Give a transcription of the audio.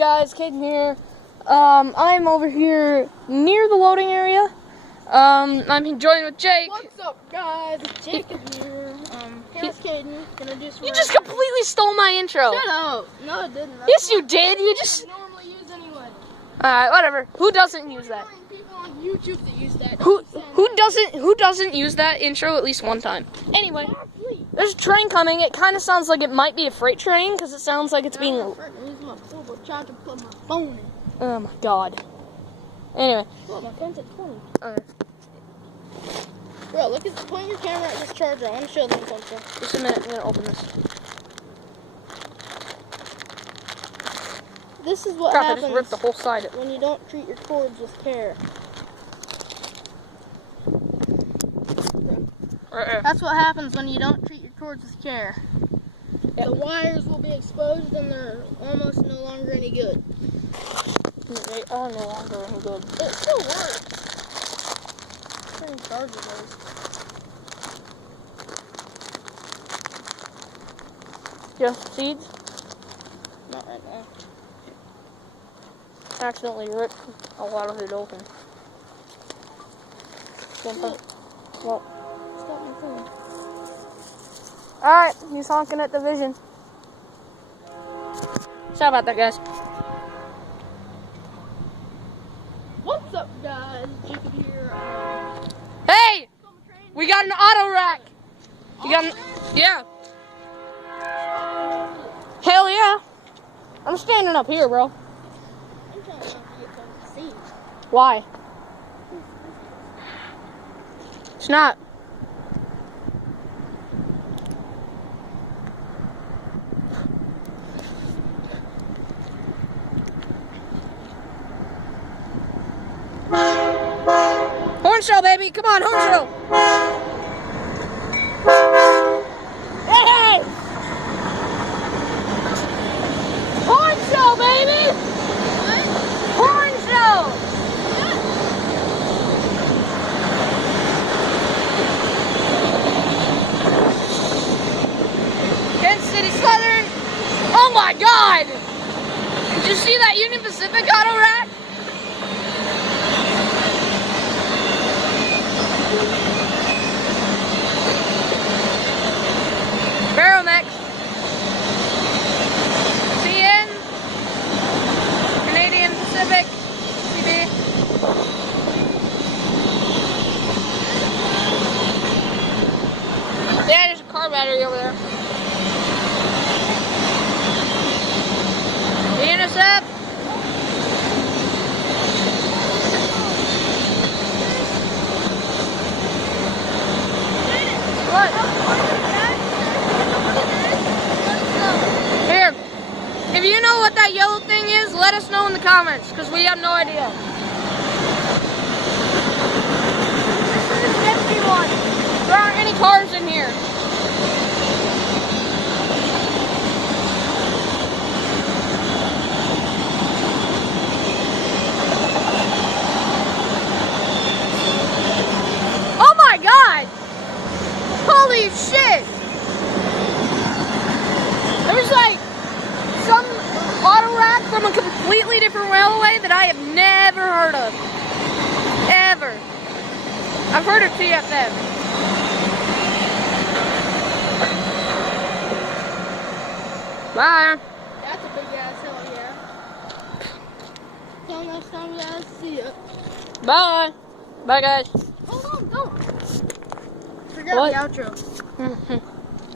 guys? Caden here. I'm over here near the loading area. I'm enjoying with Jake. What's up, guys? Jacob here. Hey, it's Caden. Gonna do some. You just completely stole my intro. Shut up. No, I didn't. Yes, you did. You just. Normally use anyway. Alright, whatever. Who doesn't use that? People on YouTube that use that. Who doesn't use that intro at least one time? Anyway, there's a train coming. It kind of sounds like it might be a freight train because it sounds like it's being. Tried to put my phone in. Oh my god. Anyway. Well, my phone's at 20. Okay. Bro, look at point your camera at this charger. I want to show them something. Just a minute. I'm gonna open this. This is what Crap! I happens just ripped the whole side. when you don't treat your cords with care. That's what happens when you don't treat your cords with care. Yep. The wires will be exposed and they're almost no longer any good. They are no longer any good. It still works. Same charger does. Just seeds? Not right now. Accidentally ripped a lot of it open. Well. Stop my phone. Alright, he's honking at the vision. Sorry about that, guys. What's up, guys? Jacob here. Hey! We got an auto rack! You got an, yeah. Hell yeah. I'm standing up here, bro. I'm trying not to get some seeds. Why? It's not. Horn show, baby! Come on, horn show! Hey, hey! Horn show, baby! What? Horn show! Kansas City Southern! Oh my God! Did you see that Union Pacific auto rack? Baromex, CN, Canadian Pacific, CB. Yeah, there's a car battery over there. NSF. What? Here, if you know what that yellow thing is, let us know in the comments, because we have no idea. This is an empty one. There aren't any cars in here. Oh my God! Holy shit! There's like some auto rack from a completely different railway that I have never heard of. Ever. I've heard of TFM. Bye. That's a big ass hell, yeah. Till next time, guys. See ya. Bye. Bye, guys. Hold on, don't. Forget What? the outro.